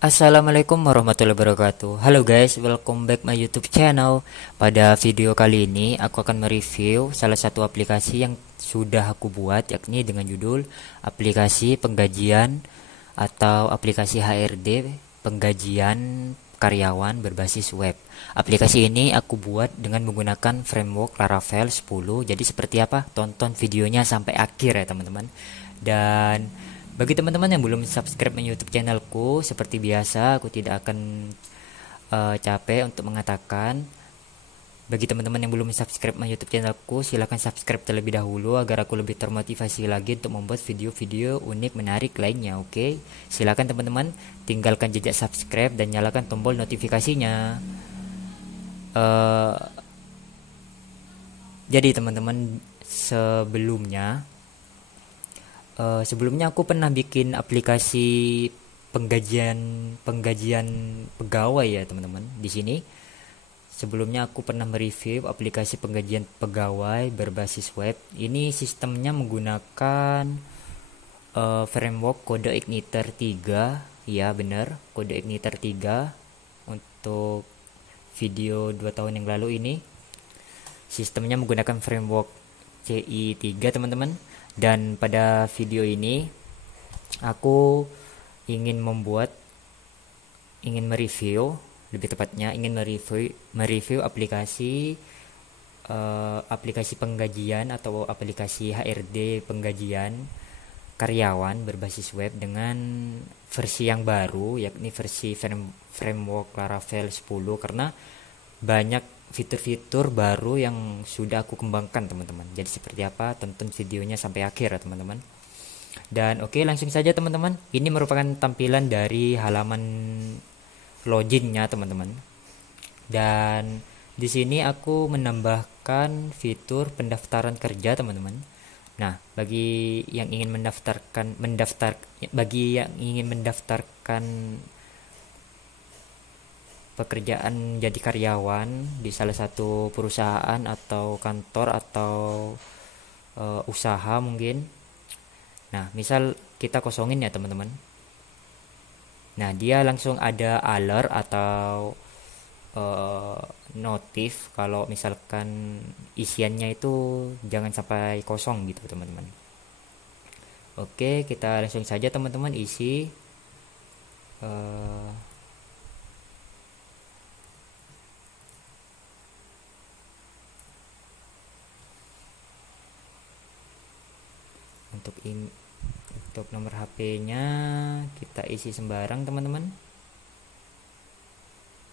Assalamualaikum warahmatullahi wabarakatuh. Halo guys, welcome back my YouTube channel. Pada video kali ini aku akan mereview salah satu aplikasi yang sudah aku buat, yakni dengan judul aplikasi penggajian atau aplikasi HRD penggajian karyawan berbasis web. Aplikasi ini aku buat dengan menggunakan framework Laravel 10. Jadi seperti apa? Tonton videonya sampai akhir ya teman-teman. Dan bagi teman-teman yang belum subscribe ke YouTube channelku, seperti biasa aku tidak akan capek untuk mengatakan, bagi teman-teman yang belum subscribe ke YouTube channelku, silahkan subscribe terlebih dahulu agar aku lebih termotivasi lagi untuk membuat video-video unik menarik lainnya. Oke, silahkan teman-teman tinggalkan jejak subscribe dan nyalakan tombol notifikasinya. Eh, jadi teman-teman, sebelumnya aku pernah bikin aplikasi penggajian penggajian pegawai ya teman-teman. Di sini sebelumnya aku pernah mereview aplikasi penggajian pegawai berbasis web. Ini sistemnya menggunakan framework kode Igniter 3. Ya benar, kode Igniter 3. Untuk video 2 tahun yang lalu ini sistemnya menggunakan framework CI3 teman-teman. Dan pada video ini aku ingin mereview, lebih tepatnya ingin mereview aplikasi penggajian atau aplikasi HRD penggajian karyawan berbasis web dengan versi yang baru, yakni versi framework Laravel 10, karena banyak fitur-fitur baru yang sudah aku kembangkan teman-teman. Jadi seperti apa? Tonton videonya sampai akhir ya teman-teman. Dan oke, langsung saja teman-teman. Ini merupakan tampilan dari halaman loginnya teman-teman. Dan di sini aku menambahkan fitur pendaftaran kerja teman-teman. Nah, bagi yang ingin mendaftarkan pekerjaan jadi karyawan di salah satu perusahaan atau kantor atau usaha mungkin. Nah, misal kita kosongin ya teman-teman. Nah, dia langsung ada alert atau notif kalau misalkan isiannya itu jangan sampai kosong gitu teman-teman. Oke, kita langsung saja teman-teman isi untuk nomor HP-nya kita isi sembarang teman-teman.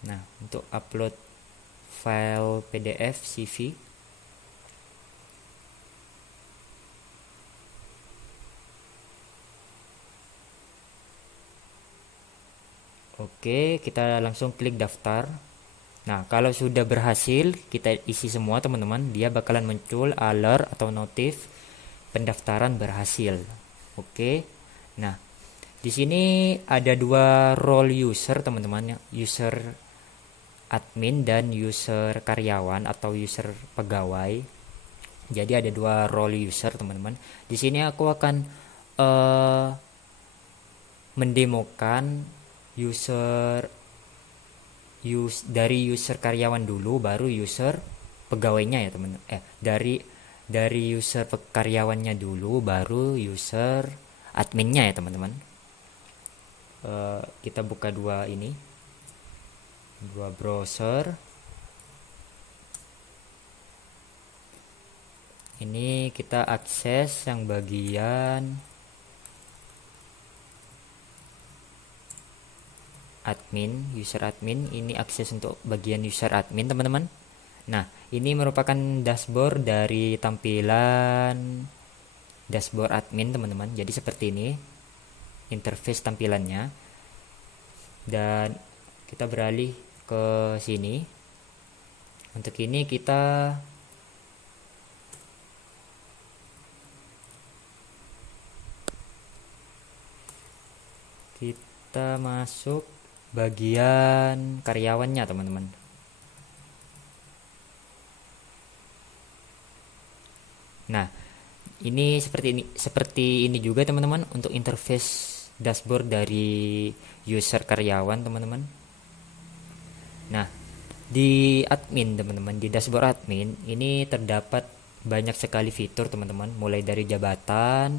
Nah, untuk upload file PDF CV, oke, kita langsung klik daftar. Nah, kalau sudah berhasil kita isi semua teman-teman, dia bakalan muncul alert atau notif pendaftaran berhasil. Oke. Nah, di sini ada dua role user teman-teman, user admin dan user karyawan atau user pegawai. Jadi ada dua role user teman-teman. Di sini aku akan mendemokan dari user karyawan dulu, baru user pegawainya ya teman. Dari user karyawannya dulu, baru user adminnya ya teman-teman. Kita buka dua browser. Ini kita akses yang bagian admin, user admin. Ini akses untuk bagian user admin teman-teman. Nah, ini merupakan dashboard dari tampilan dashboard admin teman-teman. Jadi seperti ini interface tampilannya. Dan kita beralih ke sini. Untuk ini kita masuk bagian karyawannya teman-teman. Nah, ini seperti ini juga teman-teman untuk interface dashboard dari user karyawan teman-teman. Nah, di admin teman-teman, di dashboard admin ini terdapat banyak sekali fitur teman-teman, mulai dari jabatan,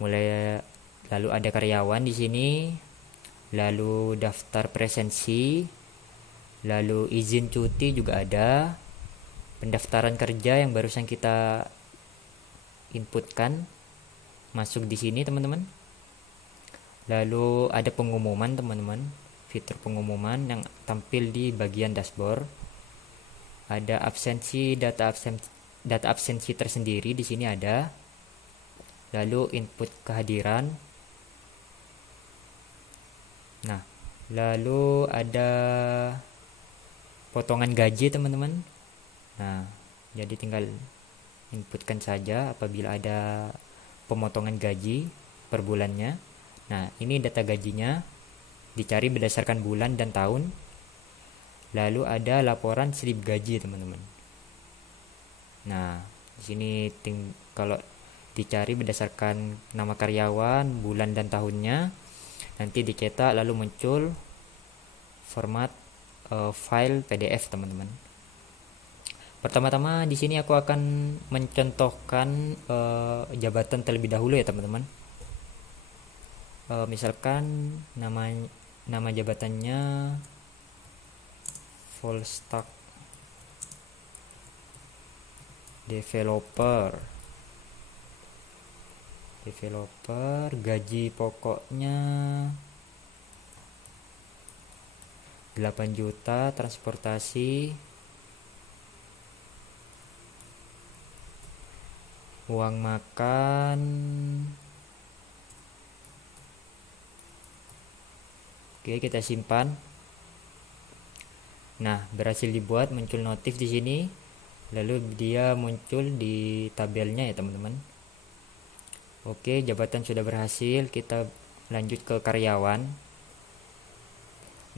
lalu ada karyawan di sini, lalu daftar presensi, lalu izin cuti juga ada, pendaftaran kerja yang barusan kita inputkan masuk di sini teman-teman. Lalu ada pengumuman teman-teman, fitur pengumuman yang tampil di bagian dashboard. Ada absensi, data absensi tersendiri di sini ada. Lalu input kehadiran. Nah, lalu ada potongan gaji teman-teman. Nah, jadi tinggal inputkan saja apabila ada pemotongan gaji per bulannya. Nah, ini data gajinya dicari berdasarkan bulan dan tahun. Lalu ada laporan slip gaji teman-teman. Nah, di sini kalau dicari berdasarkan nama karyawan, bulan dan tahunnya, nanti dicetak lalu muncul format file PDF teman-teman. Pertama-tama di sini aku akan mencontohkan jabatan terlebih dahulu ya teman-teman. Misalkan nama jabatannya full stack developer, gaji pokoknya 8 juta, transportasi, uang makan oke, kita simpan. Nah, berhasil dibuat, muncul notif di sini. Lalu dia muncul di tabelnya ya, teman-teman. Oke, jabatan sudah berhasil. Kita lanjut ke karyawan.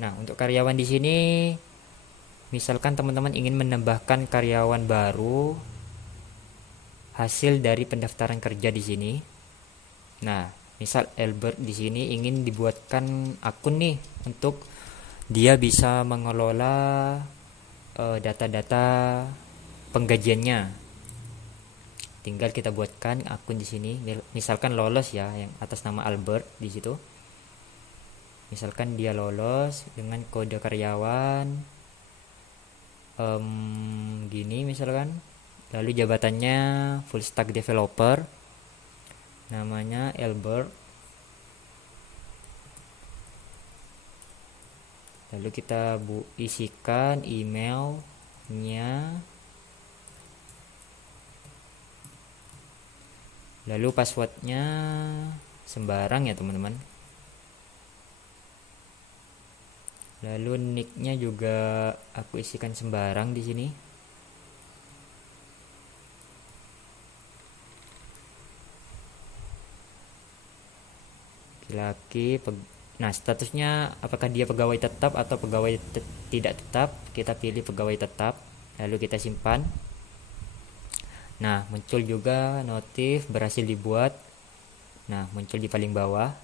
Nah, untuk karyawan di sini misalkan teman-teman ingin menambahkan karyawan baru hasil dari pendaftaran kerja di sini. Nah, misal Albert di sini ingin dibuatkan akun nih untuk dia bisa mengelola data-data penggajiannya. Tinggal kita buatkan akun di sini. Misalkan lolos ya, yang atas nama Albert di situ. Misalkan dia lolos dengan kode karyawan gini misalkan. Lalu jabatannya full stack developer. Namanya Albert. Lalu kita isikan emailnya. Lalu passwordnya sembarang ya teman-teman. Lalu nicknya juga aku isikan sembarang di sini. Laki, nah statusnya apakah dia pegawai tetap atau pegawai tidak tetap. Kita pilih pegawai tetap, lalu kita simpan. Nah, muncul juga notif berhasil dibuat. Nah, muncul di paling bawah.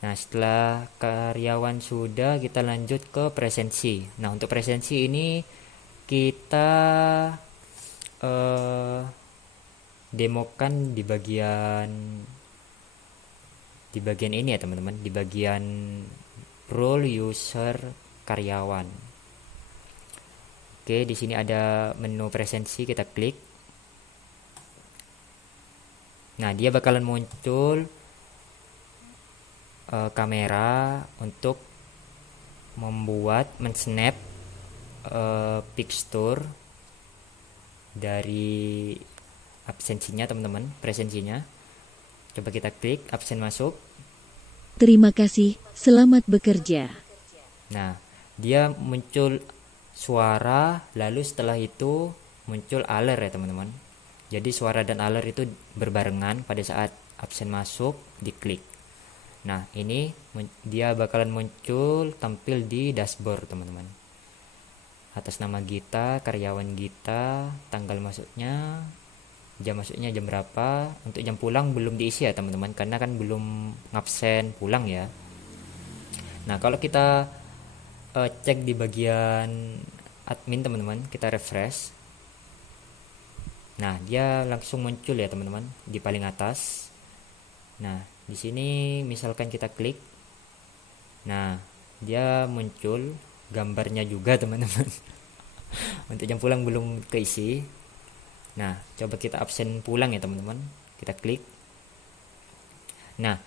Nah, setelah karyawan sudah, kita lanjut ke presensi. Nah, untuk presensi ini kita demokan di bagian ini ya teman-teman, di bagian role user karyawan. Oke, di sini ada menu presensi, kita klik. Nah, dia bakalan muncul kamera untuk men-snap picture dari absensinya teman-teman, presensinya. Coba kita klik, absen masuk. Terima kasih, selamat bekerja. Nah, dia muncul suara, lalu setelah itu muncul alert ya teman-teman. Jadi suara dan alert itu berbarengan pada saat absen masuk, diklik. Nah, ini dia bakalan muncul tampil di dashboard teman-teman. Atas nama Gita, karyawan Gita, tanggal masuknya jam masuknya jam berapa. Untuk jam pulang belum diisi ya teman-teman, karena kan belum ngabsen pulang ya. Nah kalau kita cek di bagian admin teman-teman, kita refresh. Nah dia langsung muncul ya teman-teman di paling atas. Nah di sini misalkan kita klik, nah dia muncul gambarnya juga teman-teman. Untuk jam pulang belum keisi. Nah coba kita absen pulang ya teman-teman, kita klik. Nah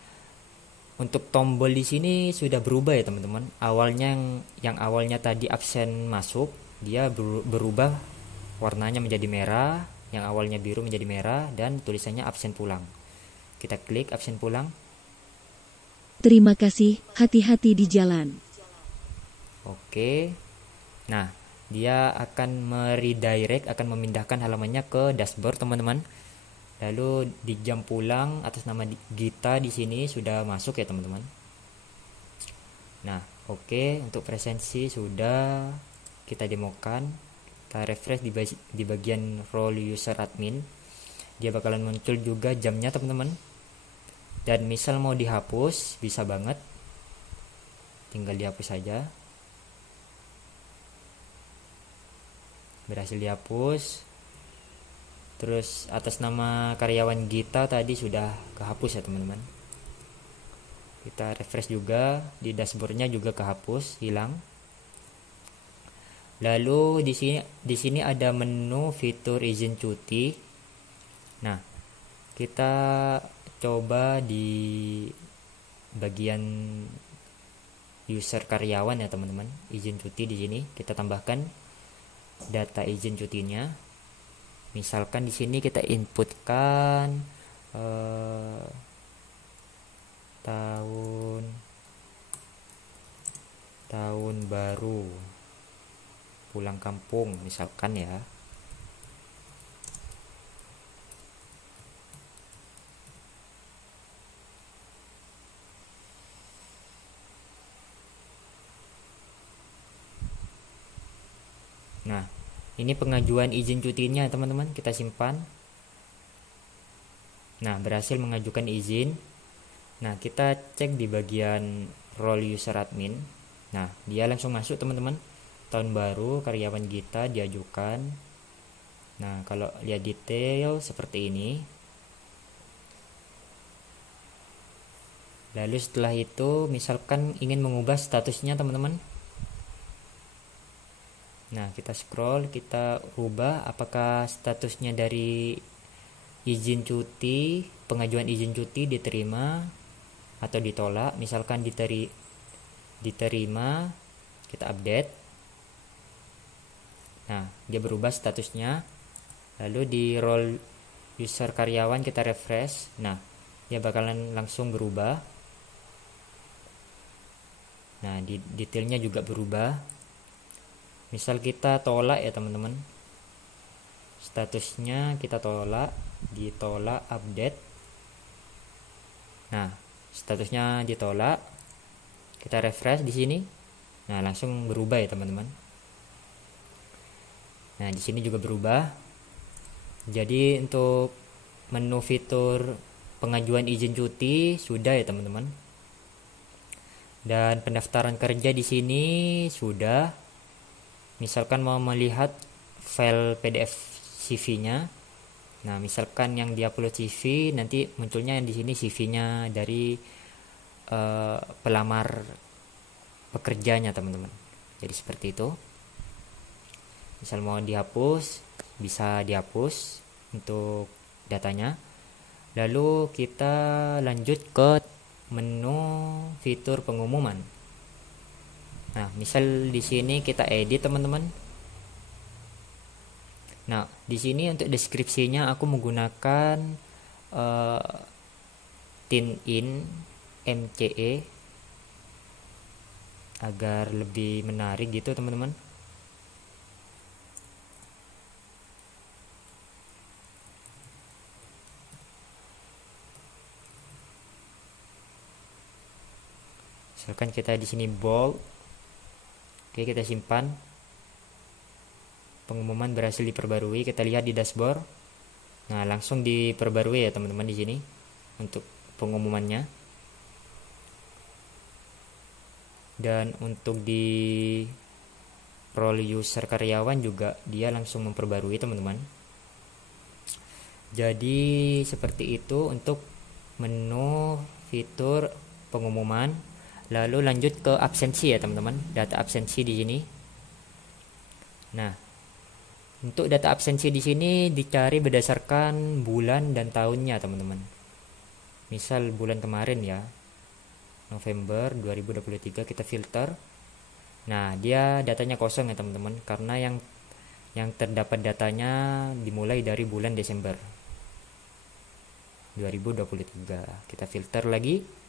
untuk tombol di sini sudah berubah ya teman-teman. Awalnya yang awalnya tadi absen masuk, dia berubah warnanya menjadi merah, yang awalnya biru menjadi merah, dan tulisannya absen pulang. Kita klik absen pulang. Terima kasih, hati-hati di jalan. Oke. Nah dia akan meredirect, akan memindahkan halamannya ke dashboard teman-teman. Lalu di jam pulang atas nama Gita di sini sudah masuk ya teman-teman. Nah oke, untuk presensi sudah kita demokan. Kita refresh di bagian role user admin, dia bakalan muncul juga jamnya teman-teman. Dan misal mau dihapus bisa banget, tinggal dihapus saja. Berhasil dihapus. Terus atas nama karyawan Gita tadi sudah kehapus ya teman-teman. Kita refresh juga, di dashboardnya juga kehapus, hilang. Lalu di sini ada menu fitur izin cuti. Nah kita coba di bagian user karyawan ya teman-teman, izin cuti. Di sini kita tambahkan data izin cutinya. Misalkan di sini kita inputkan tahun baru, pulang kampung misalkan ya. Nah ini pengajuan izin cutinya teman-teman, kita simpan. Nah berhasil mengajukan izin. Nah kita cek di bagian role user admin. Nah dia langsung masuk teman-teman, tahun baru karyawan Gita diajukan. Nah kalau lihat detail seperti ini. Lalu setelah itu misalkan ingin mengubah statusnya teman-teman. Nah kita scroll, kita ubah apakah statusnya dari izin cuti, pengajuan izin cuti diterima atau ditolak. Misalkan diterima, kita update. Nah dia berubah statusnya. Lalu di role user karyawan kita refresh. Nah dia bakalan langsung berubah. Nah di detailnya juga berubah. Misal kita tolak ya teman-teman, statusnya kita ditolak update. Nah statusnya ditolak, kita refresh di sini. Nah langsung berubah ya teman-teman. Nah di sini juga berubah. Jadi untuk menu fitur pengajuan izin cuti sudah ya teman-teman. Dan pendaftaran kerja di sini sudah. Misalkan mau melihat file PDF CV-nya. Nah, misalkan yang diupload CV, nanti munculnya di sini CV-nya dari pelamar pekerjanya, teman-teman. Jadi seperti itu. Misal mau dihapus, bisa dihapus untuk datanya. Lalu kita lanjut ke menu fitur pengumuman. Nah, misal di sini kita edit teman-teman. Nah, di sini untuk deskripsinya aku menggunakan TinIn MCE agar lebih menarik gitu teman-teman. Misalkan kita di sini bold. Oke, kita simpan. Pengumuman berhasil diperbarui. Kita lihat di dashboard. Nah, langsung diperbarui ya teman-teman di sini untuk pengumumannya. Dan untuk di role user karyawan juga dia langsung memperbarui teman-teman. Jadi seperti itu untuk menu fitur pengumuman. Lalu lanjut ke absensi ya teman-teman, data absensi di sini. Nah, untuk data absensi di sini dicari berdasarkan bulan dan tahunnya teman-teman. Misal bulan kemarin ya, November 2023 kita filter. Nah, dia datanya kosong ya teman-teman, karena yang terdapat datanya dimulai dari bulan Desember 2023. Kita filter lagi.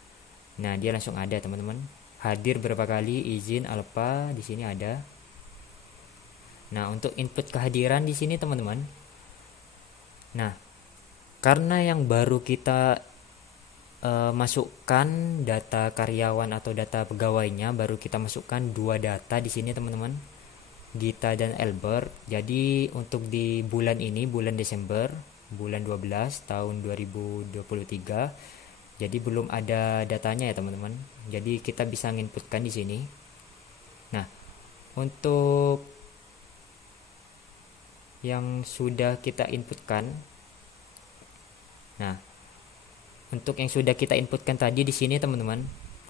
Nah, dia langsung ada teman-teman. Hadir berapa kali, izin alpha di sini ada. Nah, untuk input kehadiran di sini teman-teman. Nah, karena yang baru kita masukkan data karyawan atau data pegawainya, baru kita masukkan dua data di sini teman-teman, Gita dan Albert. Jadi untuk di bulan ini, bulan Desember, bulan 12 tahun 2023, jadi belum ada datanya ya teman-teman. Jadi kita bisa nginputkan di sini. Nah, untuk yang sudah kita inputkan, nah untuk yang sudah kita inputkan tadi di sini teman-teman,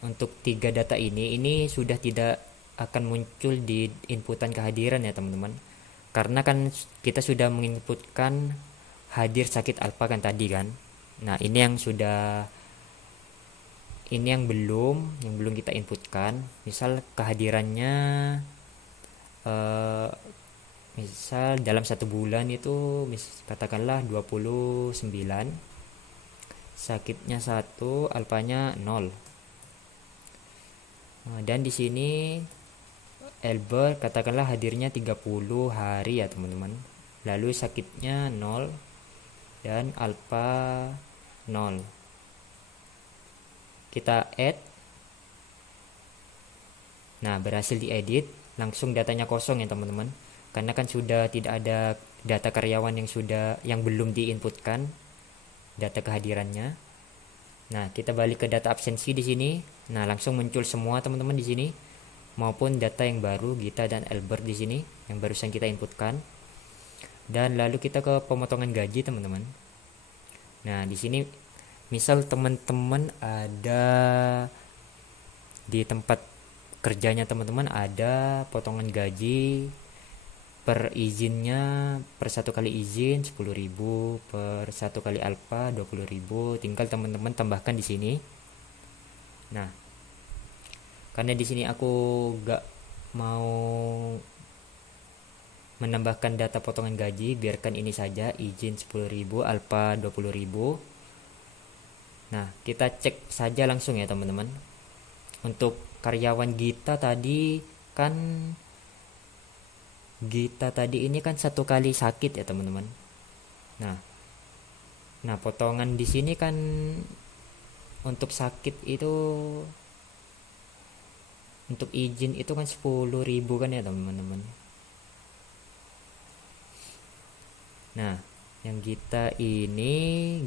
untuk tiga data ini sudah tidak akan muncul di inputan kehadiran ya teman-teman, karena kan kita sudah menginputkan hadir sakit alpha kan tadi kan. Nah, ini yang belum kita inputkan. Misal kehadirannya misal dalam satu bulan itu katakanlah 29, sakitnya 1, alpanya 0. Dan di sini Albert katakanlah hadirnya 30 hari ya teman-teman. Lalu sakitnya 0 dan alpha 0. Kita add. Nah, berhasil diedit, langsung datanya kosong ya teman-teman. Karena kan sudah tidak ada data karyawan yang belum diinputkan data kehadirannya. Nah, kita balik ke data absensi di sini. Nah, langsung muncul semua teman-teman di sini, maupun data yang baru Gita dan Albert di sini yang barusan kita inputkan. Dan lalu kita ke pemotongan gaji teman-teman. Nah, di sini misal teman-teman ada di tempat kerjanya teman-teman ada potongan gaji per izinnya, per satu kali izin 10.000, per satu kali alpha 20.000. Tinggal teman-teman tambahkan di sini. Nah, karena di sini aku gak mau menambahkan data potongan gaji, biarkan ini saja, izin 10.000, alpha 20.000. Nah, kita cek saja langsung ya teman-teman. Untuk karyawan Gita tadi ini kan satu kali sakit ya teman-teman. Nah, potongan di sini kan untuk sakit itu, untuk izin itu kan 10.000 kan ya teman-teman. Nah, yang Gita ini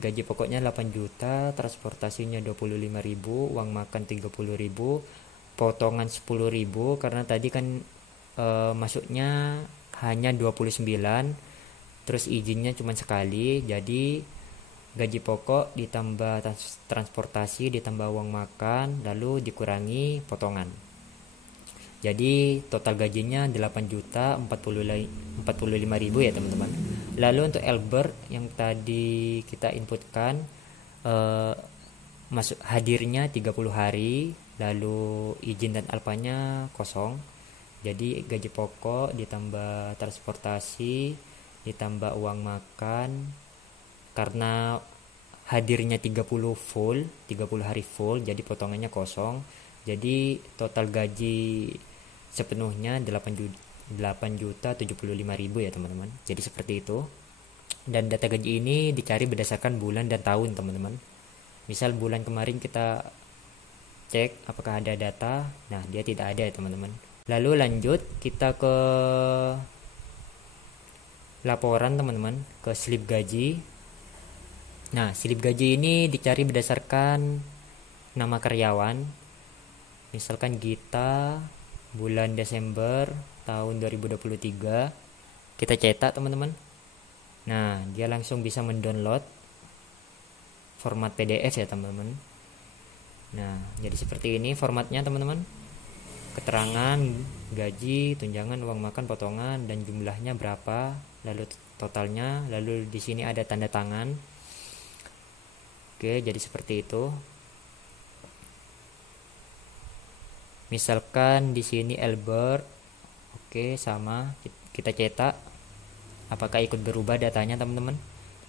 gaji pokoknya 8 juta, transportasinya 25.000, uang makan 30.000, potongan 10.000 karena tadi kan masuknya hanya 29, terus izinnya cuma sekali. Jadi gaji pokok ditambah transportasi ditambah uang makan lalu dikurangi potongan. Jadi total gajinya 8 juta 45.000 ya teman-teman. Lalu untuk Albert yang tadi kita inputkan masuk hadirnya 30 hari, lalu izin dan alpanya kosong. Jadi gaji pokok ditambah transportasi ditambah uang makan, karena hadirnya 30 hari full, jadi potongannya kosong. Jadi total gaji sepenuhnya 8.075.000 ya teman-teman. Jadi seperti itu. Dan data gaji ini dicari berdasarkan bulan dan tahun teman-teman. Misal bulan kemarin kita cek apakah ada data. Nah, dia tidak ada ya teman-teman. Lalu lanjut kita ke laporan teman-teman, ke slip gaji. Nah, slip gaji ini dicari berdasarkan nama karyawan. Misalkan Gita bulan Desember tahun 2023, kita cetak teman-teman. Nah, dia langsung bisa mendownload format PDF ya teman-teman. Nah, jadi seperti ini formatnya teman-teman. Keterangan gaji, tunjangan, uang makan, potongan, dan jumlahnya berapa, lalu totalnya, lalu di sini ada tanda tangan. Oke, jadi seperti itu. Misalkan di sini Albert, oke sama, kita cetak. Apakah ikut berubah datanya teman-teman?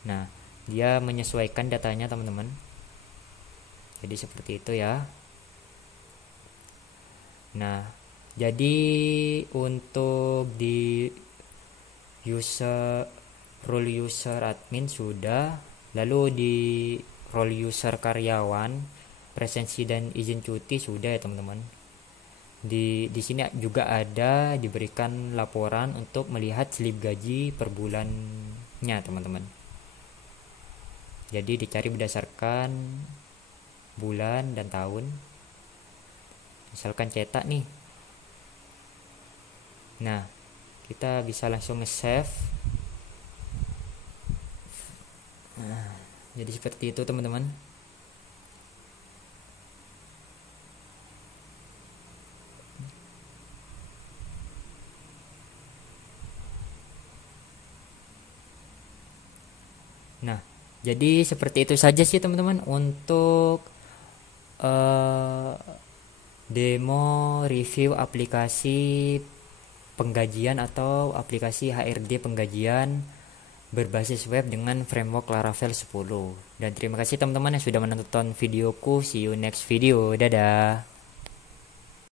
Nah, dia menyesuaikan datanya teman-teman. Jadi seperti itu ya. Nah, jadi untuk di role user admin sudah, lalu di role user karyawan, presensi dan izin cuti sudah ya teman-teman. Di sini juga ada diberikan laporan untuk melihat slip gaji per bulannya teman-teman. Jadi dicari berdasarkan bulan dan tahun. Misalkan cetak nih. Nah, kita bisa langsung nge-save. Nah, jadi seperti itu teman-teman. Nah, jadi seperti itu saja sih teman-teman untuk demo review aplikasi penggajian atau aplikasi HRD penggajian berbasis web dengan framework Laravel 10. Dan terima kasih teman-teman yang sudah menonton videoku. See you next video. Dadah.